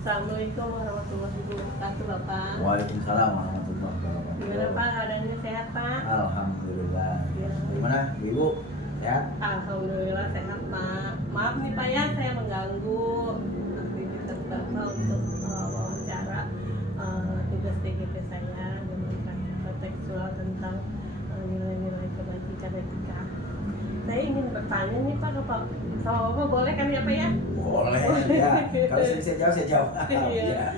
Assalamualaikum warahmatullahi wabarakatuh, Bapak. Waalaikumsalam warahmatullahi wabarakatuh. Gimana Pak, keadaannya sehat Pak? Alhamdulillah. Ya. Gimana Ibu? Sehat? Alhamdulillah sehat Pak. Maaf nih Pak ya, saya mengganggu aktivitas Bapak untuk wawancara tugas TGP saya dengan seksual tentang nilai-nilai kebajikan etika. Saya ingin bertanya nih Pak, kalau Bapak boleh kan ya Pak ya? Boleh ya. Kalau saya jawab. Iya.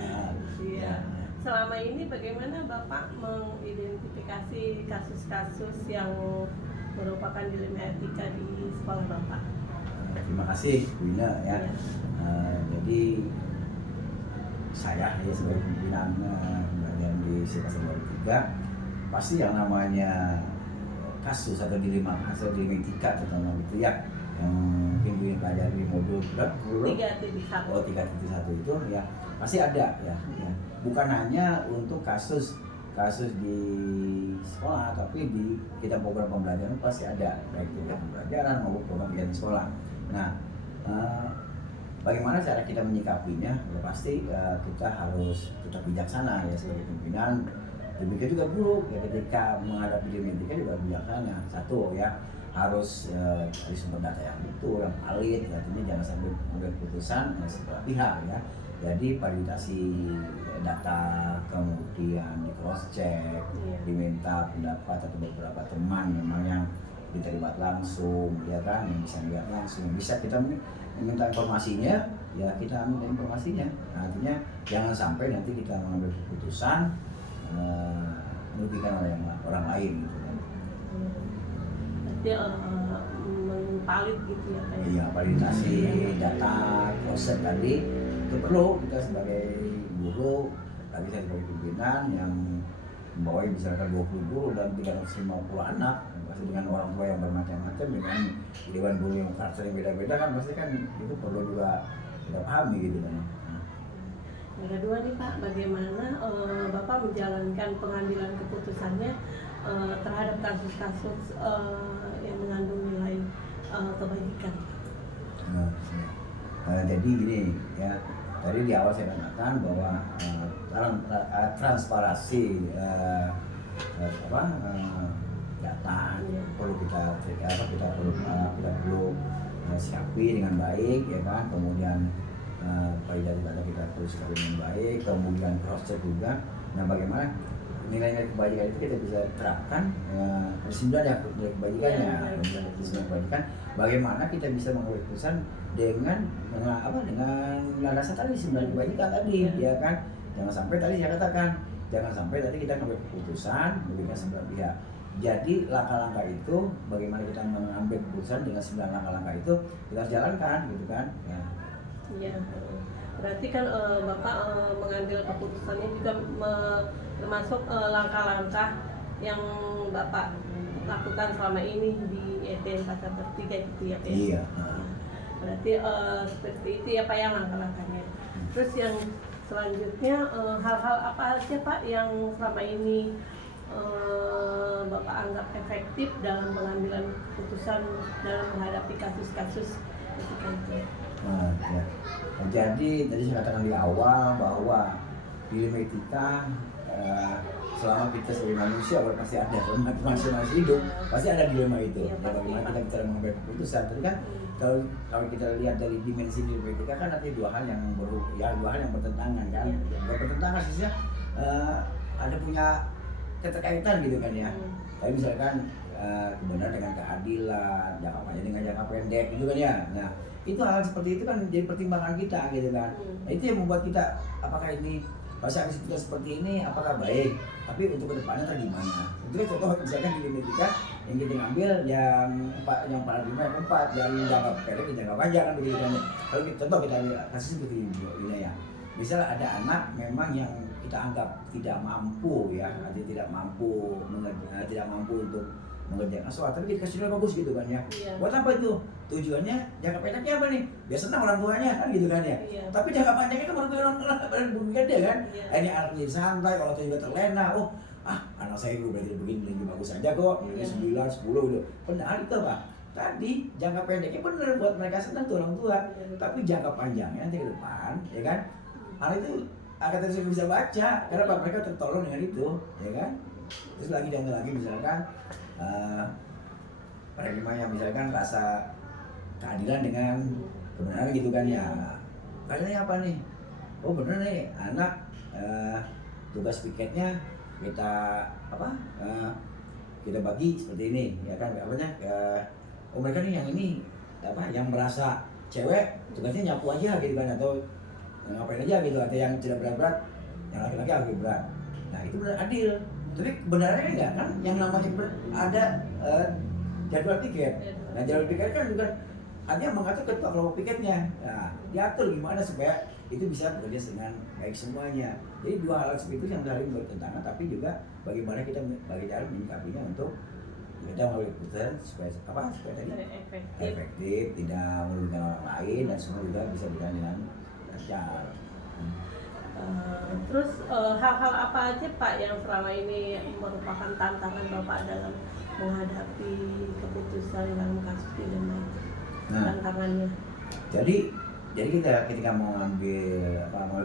Iya. Selama ini bagaimana Bapak mengidentifikasi kasus-kasus yang merupakan dilema etika di sekolah Bapak? Terima kasih Bu Ina ya. Iya. Jadi saya sebagai pimpinan bagian di Sekolah Baru 3 pasti yang namanya kasus atau dilema etika terutama gitu ya, yang mungkin Bu Ina pelajari di modul berapa? 3.1. Oh, 3.1 itu ya pasti ada ya. Bukan hanya untuk kasus di sekolah, tapi di kita program pembelajaran pasti ada, baik itu pembelajaran maupun program kegiatan sekolah. Nah, bagaimana cara kita menyikapinya? Ya pasti kita harus tetap bijaksana ya sebagai pimpinan. Demikian juga guru ya, ketika menghadapi dilema etika juga bijaksana. Satu ya, harus dari sumber data yang betul, yang valid, artinya jangan sampai mengambil keputusan sebelah pihak ya. Jadi validasi data, kemudian di cross check, diminta pendapat atau beberapa teman memang yang terlibat langsung, ya kan, yang bisa melihat langsung, bisa kita minta informasinya, ya kita minta informasinya. Artinya jangan sampai nanti kita mengambil keputusan merugikan orang lain gitu kan. Berarti valid gitu ya Pak? Iya, validasi data, proses tadi itu perlu kita sebagai guru, tadi saya sebagai pimpinan yang membawa misalkan 20 guru dan 350 anak, pasti dengan orang tua yang bermacam-macam, dengan dewan guru yang karakter yang beda-beda kan, pasti kan itu perlu juga kita pahami gitu kan. Yang kedua nih Pak, bagaimana Bapak menjalankan pengambilan keputusannya terhadap kasus-kasus yang mengandung nilai kebajikan? Jadi gini ya, tadi di awal saya katakan bahwa transparansi data perlu kita perlu sikapi dengan baik ya kan, kemudian validasi data kita perlu sikapi dengan baik, kemudian cross check juga. Nah, bagaimana nilai-nilai kebajikan itu kita bisa terapkan sebenarnya nilai kebajikannya, nilai kebajikan. Bagaimana kita bisa mengambil keputusan dengan landasan tadi 9 kebajikan tadi, ya kan? Jangan sampai tadi saya katakan, jangan sampai tadi kita mengambil keputusan merugikan sebelah pihak. Jadi langkah-langkah itu, bagaimana kita mengambil keputusan dengan 9 langkah-langkah itu kita harus jalankan, gitu kan? Ya. Iya. Berarti kan Bapak mengambil keputusannya juga termasuk langkah-langkah yang Bapak lakukan selama ini di ET 413 gitu ya Pak? Iya. Berarti seperti itu ya Pak yang langkah-langkahnya. Terus yang selanjutnya hal-hal apa aja Pak yang selama ini Bapak anggap efektif dalam pengambilan keputusan dalam menghadapi kasus-kasus etika itu? Ya. Jadi tadi saya katakan di awal bahwa dilema etika selama kita sebagai manusia pasti ada, selama manusia hidup pasti ada dilema itu. Ya, bagaimana kita bisa mengambil keputusan? Tadi kan kalau kita lihat dari dimensi dilema etika kan ada dua hal yang bertentangan kan. Bertentangan sisanya ada punya keterkaitan gitu kan ya. Tapi misalkan kebenaran dengan keadilan, jangka panjang dengan jangka pendek gitu kan ya. Nah, itu hal seperti itu kan jadi pertimbangan kita gitu kan. Nah, itu yang membuat kita, apakah ini pasal kita seperti ini apakah baik, tapi untuk kedepannya tadi gimana. Itu kan contoh misalkan di etika yang kita ambil yang paradigma yang 4, yang jangka pendek dan jangka panjang kan begitu kan. Kalau contoh kita kasih seperti ini ya. Misalnya ada anak memang yang kita anggap tidak mampu ya, tidak mampu untuk mengerjakan sesuatu, tapi kita kasih nilai bagus gitu kan ya. Buat apa itu? Tujuannya jangka pendeknya apa nih? Biar senang orang tuanya kan gitu kan ya. Tapi jangka panjangnya kan merugikan dia kan. Ini anak jadi santai, kalau tuh juga terlena. Oh, anak saya gue berarti begini lebih bagus aja kok. Ini 9, 10 gitu. Benar itu Pak. Tadi jangka pendeknya benar buat mereka senang tuh orang tua. Tapi jangka panjangnya nanti ke depan, ya kan? hal itu akan terus bisa baca. Kenapa? Mereka tertolong dengan itu, ya kan? Terus lagi dan lagi misalkan penerima yang misalkan rasa keadilan dengan kebenaran gitu kan ya. Keadilannya apa nih? Oh bener nih, anak tugas piketnya kita kita bagi seperti ini, ya kan? Oh mereka nih yang ini yang merasa cewek tugasnya nyapu aja gitu kan, atau ngapain aja gitu, atau yang tidak berat-berat, yang laki-laki agak berat. Nah itu benar adil. Tapi kebenarannya enggak kan? Yang namanya ada jadwal piket. Nah jadwal piket kan bukan hanya mengatur ketua kelompok piketnya. Nah diatur gimana supaya itu bisa bekerja dengan baik semuanya. Jadi dua hal seperti itu yang saling bertentangan, tapi juga bagaimana kita cara menyikapinya untuk kita melalui keputusan supaya tadi efektif, tidak merugikan orang lain, dan semua juga bisa berjalan dengan lancar. Terus hal-hal apa aja Pak yang selama ini merupakan tantangan Bapak dalam menghadapi keputusan dalam kasus dilema itu? Tantangannya. Jadi kita ketika mau ambil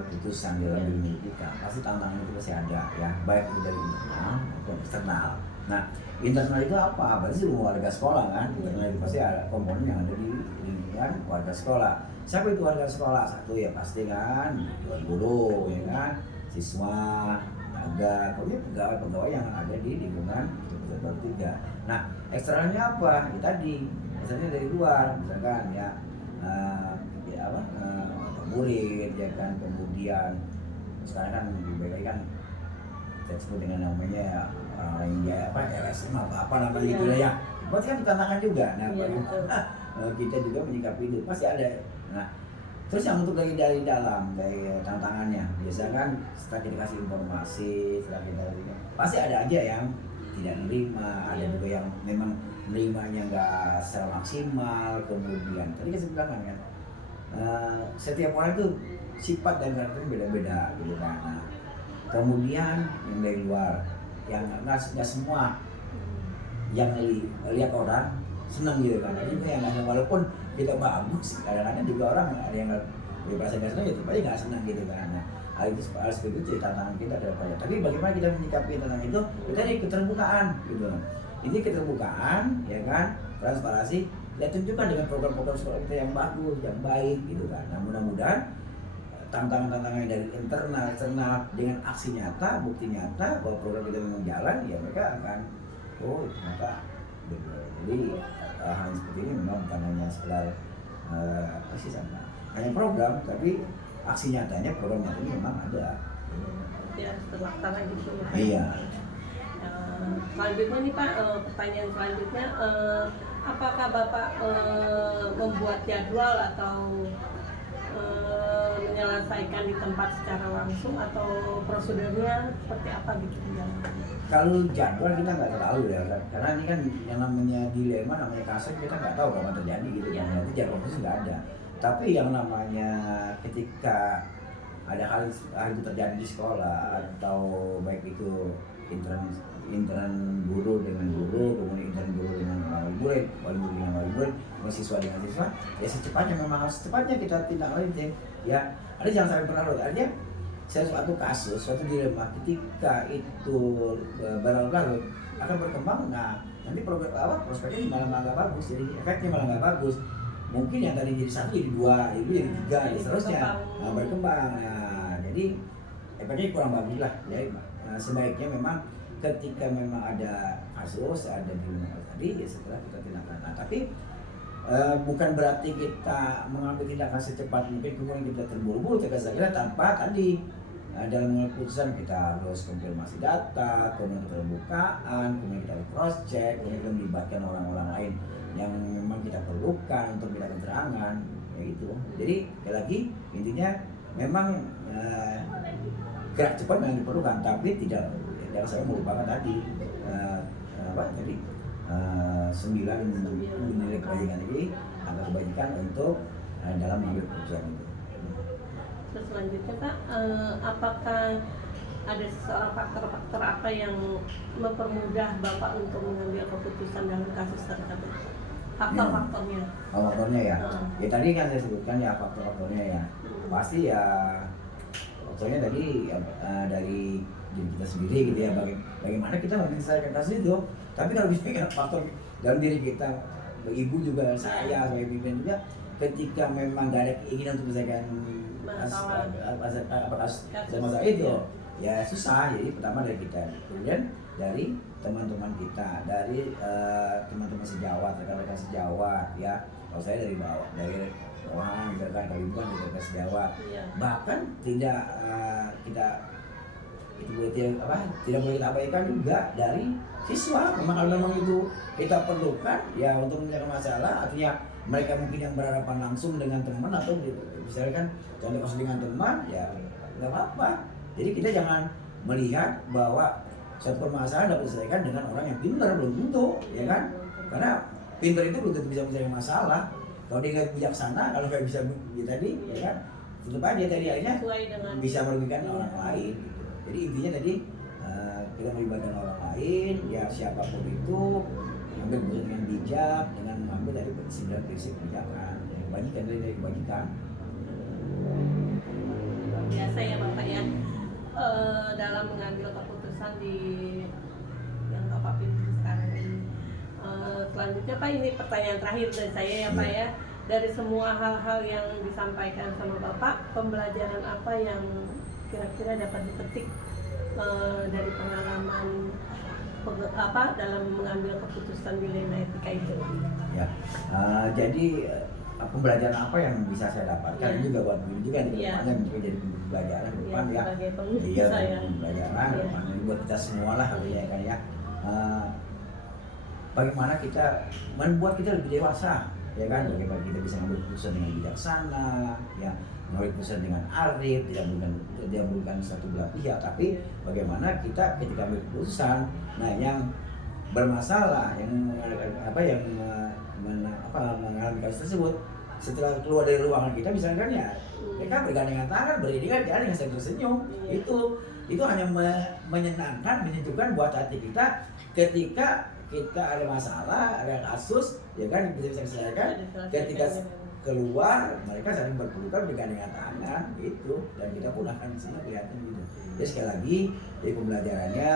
keputusan dalam diri kita, pasti tantangan itu pasti ada ya, baik itu dari internal maupun eksternal. Nah, internal itu apa? Berarti semua warga sekolah kan. Internal itu pasti ada komponen yang ada di lingkungan warga sekolah. Siapa itu warga sekolah? Satu ya pasti kan guru, ya kan, siswa, tenaga, kemudian pegawai-pegawai yang ada di lingkungan itu tiga. Nah, eksternalnya apa? Ya tadi, eksternalnya dari luar, misalkan ya murid, ya kan, kemudian sekarang kan lebih kan saya sebut dengan namanya orang yang LSM apa namanya gitu ya. Berarti kan tantangan juga. Nah, kita juga menyikapi itu pasti ada. Nah, terus yang untuk dari dalam dari tantangannya, biasa kan setelah kita kasih informasi, setelah kita pasti ada aja yang tidak menerima, ada juga yang memang menerimanya nggak secara maksimal. Kemudian tadi kan saya bilang kan setiap orang itu sifat dan karakternya beda-beda gitu kan. Nah, kemudian yang dari luar, yang nggak semua yang lihat orang senang gitu kan. Jadi yang nggak, walaupun kita bagus, kadang-kadang juga orang ada yang berasa nggak senang, ya tetap aja nggak senang gitu kan. Nah, hal seperti itu jadi tantangan kita ke depannya. Tapi bagaimana kita menyikapi tantangan itu? Kita di keterbukaan gitu. Ini keterbukaan, ya kan, transparansi. Ya tunjukkan dengan program-program sekolah kita yang bagus, yang baik gitu kan. Nah mudah-mudahan tantangan-tantangan dari internal, eksternal dengan aksi nyata, bukti nyata bahwa program kita memang jalan, ya mereka akan ternyata benar. Jadi hal seperti ini memang bukan hanya sekedar hanya program, tapi aksi nyatanya, program nyatanya memang ada. Ya harus terlaksana gitu ya. Iya. Selanjutnya nih Pak, pertanyaan selanjutnya, apakah Bapak membuat jadwal atau menyelesaikan di tempat secara langsung, atau prosedurnya seperti apa gitu? Kalau jadwal kita nggak terlalu ya, karena ini kan yang namanya dilema, namanya kasus, kita nggak tahu kapan terjadi gitu kan. Nanti jadwal pasti nggak ada. Tapi yang namanya ketika ada hal itu terjadi di sekolah, atau baik itu intern guru dengan guru, kemudian intern guru dengan wali murid dengan wali murid, siswa dengan siswa, ya secepatnya, memang harus secepatnya kita tindak lanjut ya. Ada jangan sampai berlarut. Artinya suatu kasus, suatu dilema ketika itu berlarut akan berkembang. Nah nanti prospeknya malah nggak bagus, jadi efeknya malah nggak bagus. Mungkin yang tadi jadi satu jadi dua, itu jadi tiga, dan seterusnya. Nah, berkembang. Nah jadi efeknya kurang bagus lah ya. Nah, sebaiknya memang ketika memang ada kasus, ada dilema tadi, ya setelah kita tindakan. Nah, tapi bukan berarti kita mengambil tindakan secepat mungkin, kemudian kita terburu-buru, tergesa-gesa tanpa tadi dalam mengambil keputusan kita harus konfirmasi data, kemudian keterbukaan, kemudian kita cross check, kemudian kita melibatkan orang-orang lain yang memang kita perlukan untuk minta keterangan, ya gitu. Jadi sekali lagi intinya memang gerak cepat yang diperlukan, tapi tidak yang saya merupakan tadi 9 menilai kebaikan ini agak kebanyakan untuk dalam mengambil keputusan itu. Terus selanjutnya Pak, apakah ada seseorang faktor-faktor apa yang mempermudah Bapak untuk mengambil keputusan dalam kasus tersebut? Faktor-faktornya? Faktornya ya, ya tadi kan saya sebutkan ya faktor-faktornya ya. Pasti ya Contohnya tadi ya, dari diri kita sendiri gitu ya, bagaimana kita menyelesaikan kasus itu. Tapi kalau misalnya faktor dalam diri kita, ibu juga, saya sebagai pimpinan juga, ketika memang gak ada keinginan untuk menyelesaikan masalah itu, ya susah. Jadi pertama dari kita, kemudian dari teman-teman kita, dari teman-teman sejawat, rekan-rekan sejawat ya. Kalau saya dari bawah, dari orang misalkan kalibuan dari rekan sejawat, bahkan tidak kita itu boleh tidak boleh kita abaikan juga dari siswa. Kalau memang itu kita perlukan ya untuk menyelesaikan masalah, artinya mereka mungkin yang berhadapan langsung dengan teman atau misalkan contoh kasus dengan teman, ya nggak apa-apa. Jadi kita jangan melihat bahwa satu permasalahan dapat diselesaikan dengan orang yang pintar, belum tentu, ya kan? Karena pintar itu belum tentu bisa menyelesaikan masalah. Kalau dia nggak bijaksana, kalau nggak bisa tadi, ya kan? Tentu aja tadi akhirnya bisa merugikan orang lain. Gitu. Jadi intinya tadi kita melibatkan orang lain, ya siapapun itu mengambil keputusan dengan bijak, dengan mengambil dari prinsip kebijakan, kebajikan dari kebajikan. Biasa ya Bapak ya, dalam mengambil keputusan di yang Bapak pimpin sekarang ini. Selanjutnya Pak, ini pertanyaan terakhir dari saya ya Pak ya. Dari semua hal-hal yang disampaikan sama Bapak, pembelajaran apa yang kira-kira dapat dipetik dari pengalaman dalam mengambil keputusan dilema etika itu? Ya, jadi pembelajaran apa yang bisa saya dapatkan ini juga buat ini juga di depannya mungkin jadi pembelajaran ke depan ya. Iya, pembelajaran ke depan ini buat kita semua lah artinya kan ya. Bagaimana kita membuat kita lebih dewasa, ya kan? Bagaimana kita bisa mengambil keputusan dengan bijaksana, ya, mengambil keputusan dengan arif, tidak merugikan satu belah pihak, tapi bagaimana kita ketika ambil keputusan, nah yang bermasalah, yang mengalami kasus tersebut, setelah keluar dari ruangan kita misalkan ya mereka bergandengan tangan, beriringan jalan dengan tersenyum. Itu hanya menyenangkan, menyejukkan buat hati kita ketika kita ada masalah, ada kasus, ya kan bisa diselesaikan. Ketika keluar mereka saling berpelukan, bergandengan tangan gitu, dan kita pun akan senang kelihatan gitu. Jadi sekali lagi, jadi pembelajarannya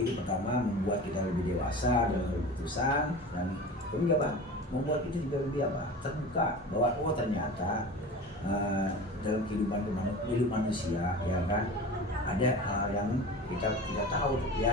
ini pertama membuat kita lebih dewasa dalam keputusan, dan kedua Bang, membuat kita juga lebih terbuka bahwa oh ternyata dalam kehidupan manusia ya kan ada hal yang kita tidak tahu ya.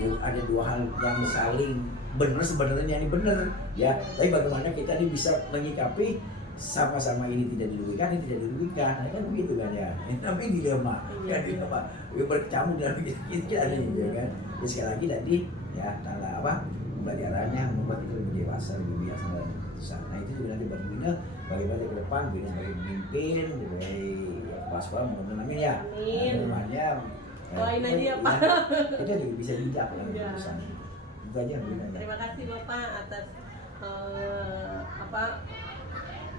Ada dua hal yang saling benar sebenarnya, ini benar ya, tapi bagaimana kita ini bisa menyikapi sama-sama ini tidak dirugikan, ini tidak dirugikan, kan begitu kan ya. Tapi dilema, ya dilema, berkecamuk dalam kita ini, ya kan. Jadi sekali lagi tadi ya tanda pembelajarannya membuat kita lebih dewasa, lebih biasa dalam keputusan. Nah itu juga nanti buat Bina bagaimana ke depan, Bina sebagai pemimpin, sebagai kepala sekolah, mudah-mudahan amin ya. Namanya doain aja ya Pak. Kita juga bisa bijak dalam keputusan. Itu aja Bina. Terima kasih Bapak atas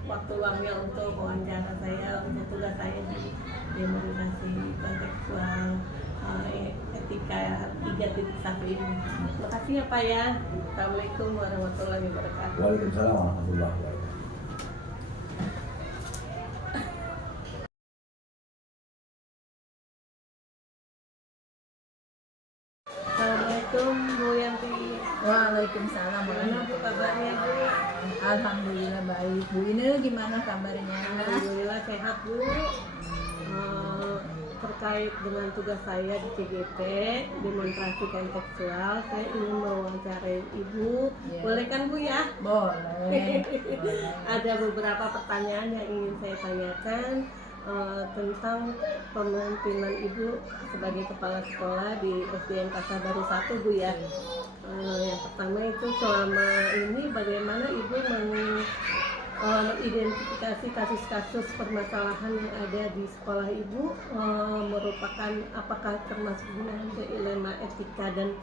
waktu luangnya untuk wawancara saya, untuk tugas saya di demonstrasi kontekstual etika 3.1 ini. Terima kasih ya Pak ya. Assalamualaikum warahmatullahi wabarakatuh. Waalaikumsalam warahmatullahi wabarakatuh. Assalamualaikum Bu Yanti. Waalaikumsalam warahmatullahi wabarakatuh. Alhamdulillah baik. Bu ini gimana kabarnya? Alhamdulillah sehat Bu. Terkait dengan tugas saya di CGT demonstrasi kontekstual, saya ingin mewawancarai Ibu. Boleh kan Bu ya? Boleh. Ada beberapa pertanyaan yang ingin saya tanyakan tentang pemimpinan Ibu sebagai kepala sekolah di SDN Pasar Baru 1 Bu ya. Yang pertama itu selama ini bagaimana Ibu mengidentifikasi kasus-kasus permasalahan yang ada di sekolah Ibu, merupakan apakah termasuk dengan dilema etika dan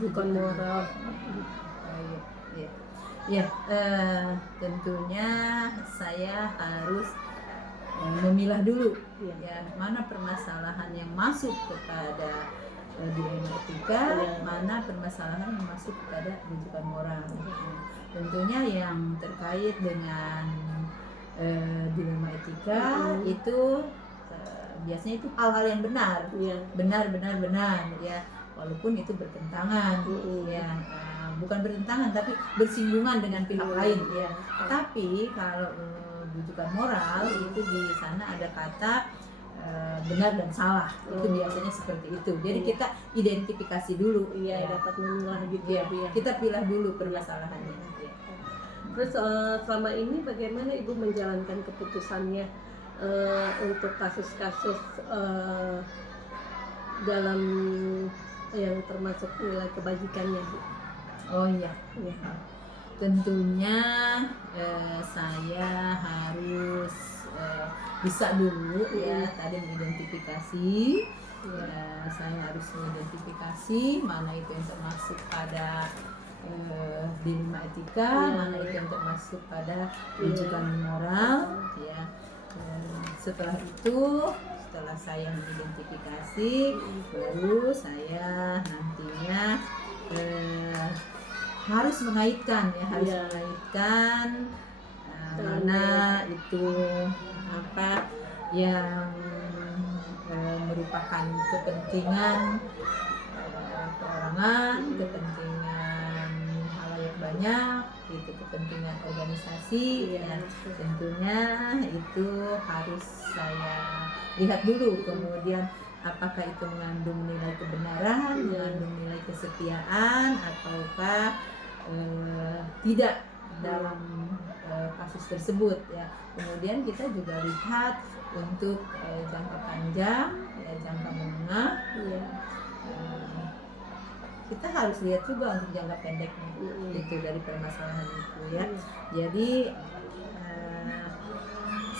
bukan moral? Tentunya saya harus memilah dulu ya mana permasalahan yang masuk kepada dilema etika, mana permasalahan yang masuk kepada rujukan moral. Tentunya yang terkait dengan dilema etika itu biasanya itu hal-hal yang benar, Iya. benar ya, walaupun itu bertentangan, Mm-mm. ya, bukan bertentangan tapi bersinggungan dengan pihak lain, ya. Tapi kalau rujukan moral itu di sana ada kata benar dan salah, itu biasanya seperti itu. Jadi kita identifikasi dulu, Iya, ya. dapat memilah gitu Ya, ya, Bu, ya. kita pilih dulu permasalahannya. Ya. Terus selama ini bagaimana Ibu menjalankan keputusannya untuk kasus-kasus dalam yang termasuk nilai kebajikannya, Bu? Oh iya, Iya. tentunya saya harus bisa dulu ya tadi mengidentifikasi. Ya, saya harus mengidentifikasi mana itu yang termasuk pada dilema etika, mana itu yang termasuk pada rujukan moral, ya. Setelah itu, setelah saya mengidentifikasi, baru saya nantinya harus mengaitkan, ya, harus mengaitkan mana itu apa yang merupakan kepentingan perorangan, kepentingan halayak banyak, itu kepentingan organisasi, ya, tentunya itu harus saya lihat dulu. Kemudian apakah itu mengandung nilai kebenaran, mengandung nilai kesetiaan, ataukah tidak dalam kasus tersebut, ya. Kemudian kita juga lihat untuk jangka panjang, ya, jangka menengah, ya. Kita harus lihat juga untuk jangka pendeknya itu dari permasalahan itu, ya. Jadi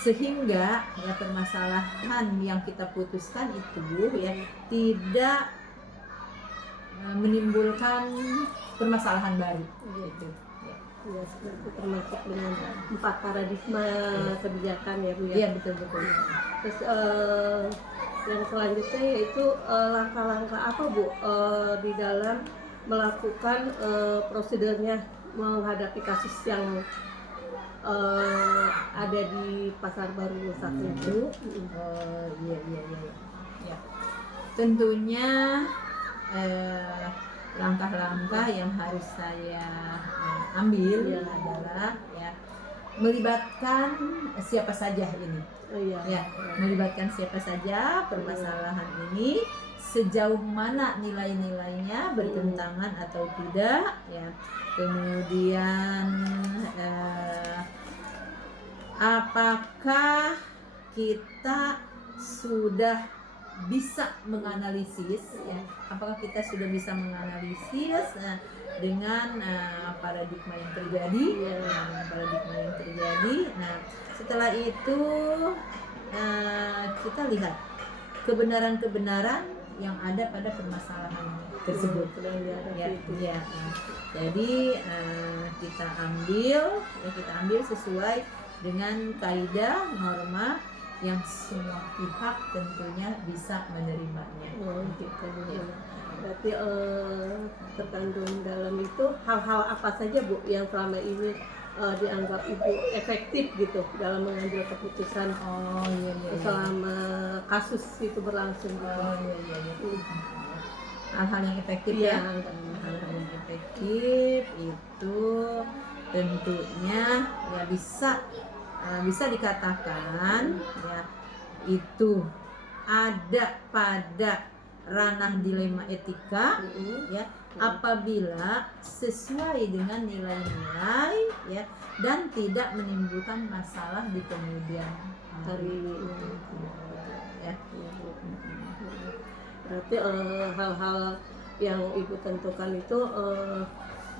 sehingga ya permasalahan yang kita putuskan itu ya tidak menimbulkan permasalahan baru, gitu. Ya, seperti termasuk dengan 4 paradigma kebijakan, ya, Bu, ya. Iya, betul. Terus yang selanjutnya yaitu langkah-langkah apa, Bu, di dalam melakukan prosedurnya menghadapi kasus yang ada di Pasar Baru 1 itu. Iya. Tentunya langkah-langkah yang harus saya ambil adalah ya melibatkan siapa saja ini. Melibatkan siapa saja permasalahan ini, sejauh mana nilai-nilainya bertentangan atau tidak, ya. Kemudian apakah kita sudah bisa menganalisis, ya, apakah kita sudah bisa menganalisis dengan paradigma yang terjadi, Nah, setelah itu kita lihat kebenaran-kebenaran yang ada pada permasalahan tersebut. Jadi kita ambil sesuai dengan kaidah norma yang semua pihak tentunya bisa menerimanya. Berarti terkandung dalam itu hal-hal apa saja, Bu, yang selama ini dianggap Ibu efektif gitu dalam mengambil keputusan selama kasus itu berlangsung gitu. Hal-hal yang efektif, ya. Hal-hal yang efektif itu tentunya ya bisa dikatakan ya itu ada pada ranah dilema etika, ya, apabila sesuai dengan nilai-nilai, ya, dan tidak menimbulkan masalah di kemudian hari, ya. Berarti hal-hal yang Ibu tentukan itu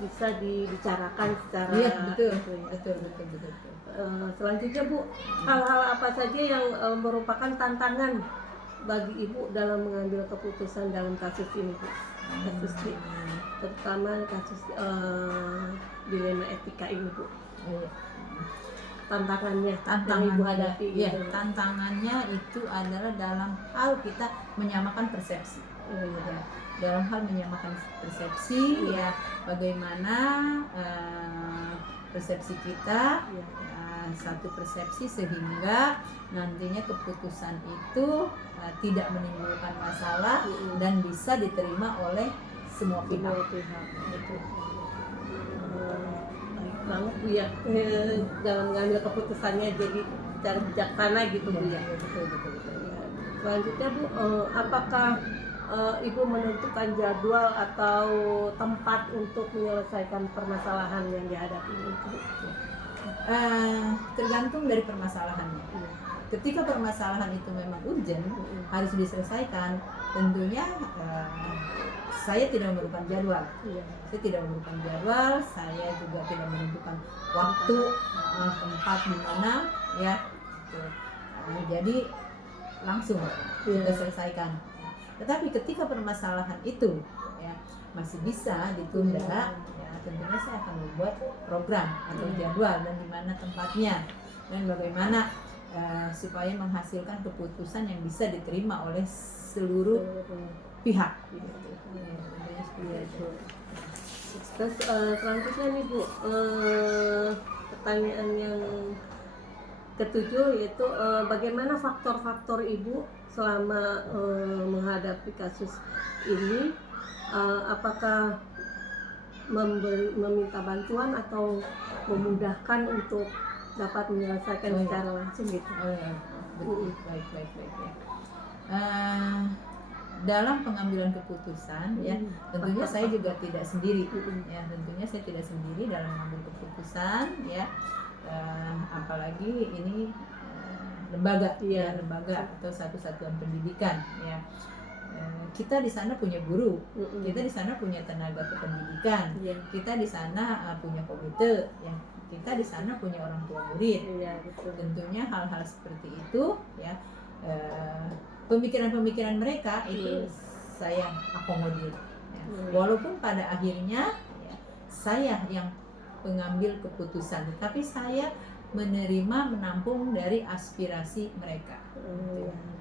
bisa dibicarakan secara betul. Selanjutnya, Bu, hal-hal apa saja yang merupakan tantangan bagi Ibu dalam mengambil keputusan dalam kasus ini, Bu? Terutama kasus dilema etika ini, Bu. Tantangannya yang Ibu hadapi, ya, tantangannya itu adalah dalam hal kita menyamakan persepsi. Dalam hal menyamakan persepsi, ya, bagaimana persepsi kita satu persepsi sehingga nantinya keputusan itu tidak menimbulkan masalah dan bisa diterima oleh semua pihak. Itu baik banget Bu ya, dalam mengambil keputusannya jadi secara bijaksana gitu Bu ya. Betul. Ya. Selanjutnya Bu, apakah Ibu menentukan jadwal atau tempat untuk menyelesaikan permasalahan yang dihadapi itu? Tergantung dari permasalahannya. Ketika permasalahan itu memang urgent, harus diselesaikan, tentunya saya tidak memerlukan jadwal. Saya tidak memerlukan jadwal, saya juga tidak menentukan waktu, tempat di mana, ya. Gitu. Jadi langsung kita selesaikan. Tetapi ketika permasalahan itu ya masih bisa ditunda, ya tentunya saya akan membuat program atau jadwal dan di mana tempatnya dan bagaimana supaya menghasilkan keputusan yang bisa diterima oleh seluruh pihak. Terus selanjutnya nih Bu, pertanyaan yang ketujuh yaitu bagaimana faktor-faktor Ibu selama menghadapi kasus ini, apakah meminta bantuan atau memudahkan untuk dapat menyelesaikan secara langsung gitu? Baik. Dalam pengambilan keputusan ya tentunya saya juga tidak sendiri ya, tentunya saya tidak sendiri dalam mengambil keputusan ya, apalagi ini lembaga lembaga atau satu satuan pendidikan ya. Kita di sana punya guru, kita di sana punya tenaga kependidikan, kita di sana punya komite ya, kita di sana punya orang tua murid. Tentunya hal-hal seperti itu ya, pemikiran-pemikiran mereka itu saya akomodir ya. Walaupun pada akhirnya ya, saya yang pengambil keputusan, tapi saya menerima, menampung dari aspirasi mereka.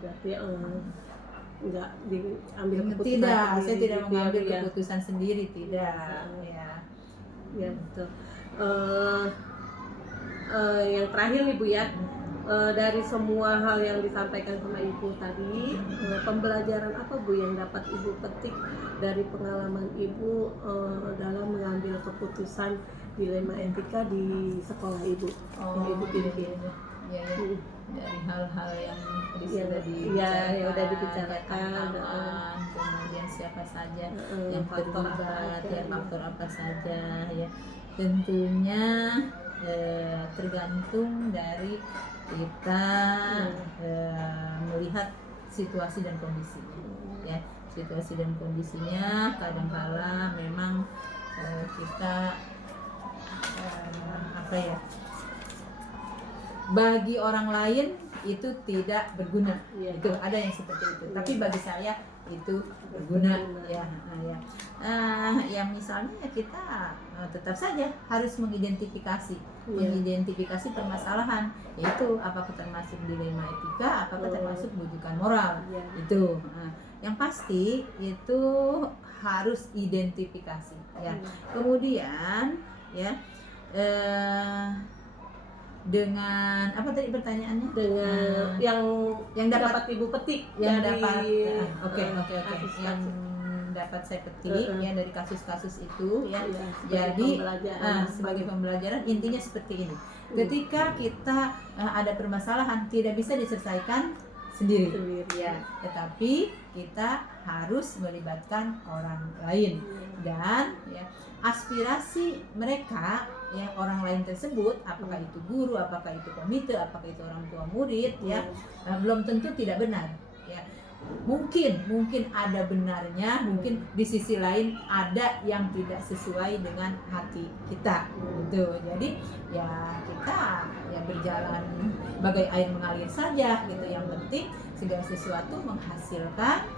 Berarti enggak diambil keputusan tidak, sendiri, saya tidak mengambil ya. keputusan sendiri, tidak ya. Ya betul. Yang terakhir nih Bu ya, dari semua hal yang disampaikan sama Ibu tadi, pembelajaran apa Bu yang dapat Ibu petik dari pengalaman Ibu dalam mengambil keputusan dilema etika di sekolah Ibu yang Ibu pimpin? Ya. Dari hal-hal yang yang sudah dibicarakan, kemudian siapa saja yang faktor terlibat, apa ya aja, faktor apa saja ya, tentunya tergantung dari kita melihat situasi dan kondisinya ya, situasi dan kondisinya kadangkala memang kita apa ya, bagi orang lain itu tidak berguna, itu ada yang seperti itu, tapi bagi saya itu berguna ya. Yang misalnya kita tetap saja harus mengidentifikasi permasalahan, yaitu apakah termasuk dilema etika, apakah termasuk bujukan moral, itu yang pasti itu harus identifikasi ya. Kemudian ya dengan apa tadi pertanyaannya? Dengan yang dapat Ibu petik, yang dari yang dapat saya petik ya dari kasus-kasus itu ya. Jadi sebagai pembelajaran intinya seperti ini. Ketika kita ada permasalahan tidak bisa diselesaikan sendiri ya, tetapi kita harus melibatkan orang lain dan ya aspirasi mereka ya, orang lain tersebut, apakah itu guru, apakah itu komite, apakah itu orang tua murid ya, belum tentu tidak benar ya. Mungkin ada benarnya, mungkin di sisi lain ada yang tidak sesuai dengan hati kita gitu. Jadi ya kita ya berjalan bagai air mengalir saja gitu. Yang penting segala sesuatu menghasilkan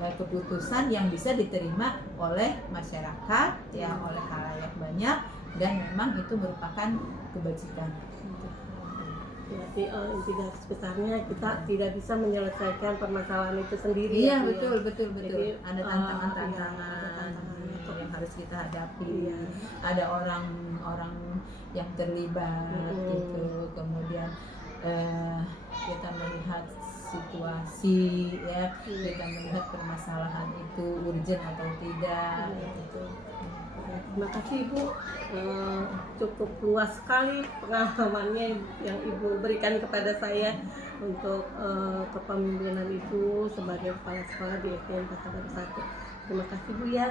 keputusan yang bisa diterima oleh masyarakat ya, oleh khalayak banyak, dan memang itu merupakan kebajikan. Berarti inti garis besarnya kita tidak bisa menyelesaikan permasalahan itu sendiri. Iya, ya, betul. Jadi, Ada tantangan yang harus kita hadapi. Iya. Ada orang-orang yang terlibat gitu, kemudian kita melihat situasi ya, kita melihat permasalahan itu urgent atau tidak gitu. Terima kasih Ibu, cukup luas sekali pengalamannya yang Ibu berikan kepada saya untuk kepemimpinan itu sebagai kepala sekolah di SDN Pasar Baru 1. Terima kasih Bu ya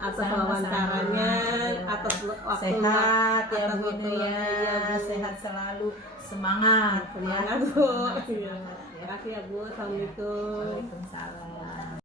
atas Sama-sama. wawancaranya, Ya. atas waktu Sehat ya atas Bu waktu Inu ya, ya, Bu. sehat selalu, semangat Semangat ya. Bu. Semangat, Iya. semangat, ya. Terima kasih ya Bu. Assalamualaikum. Waalaikumsalam.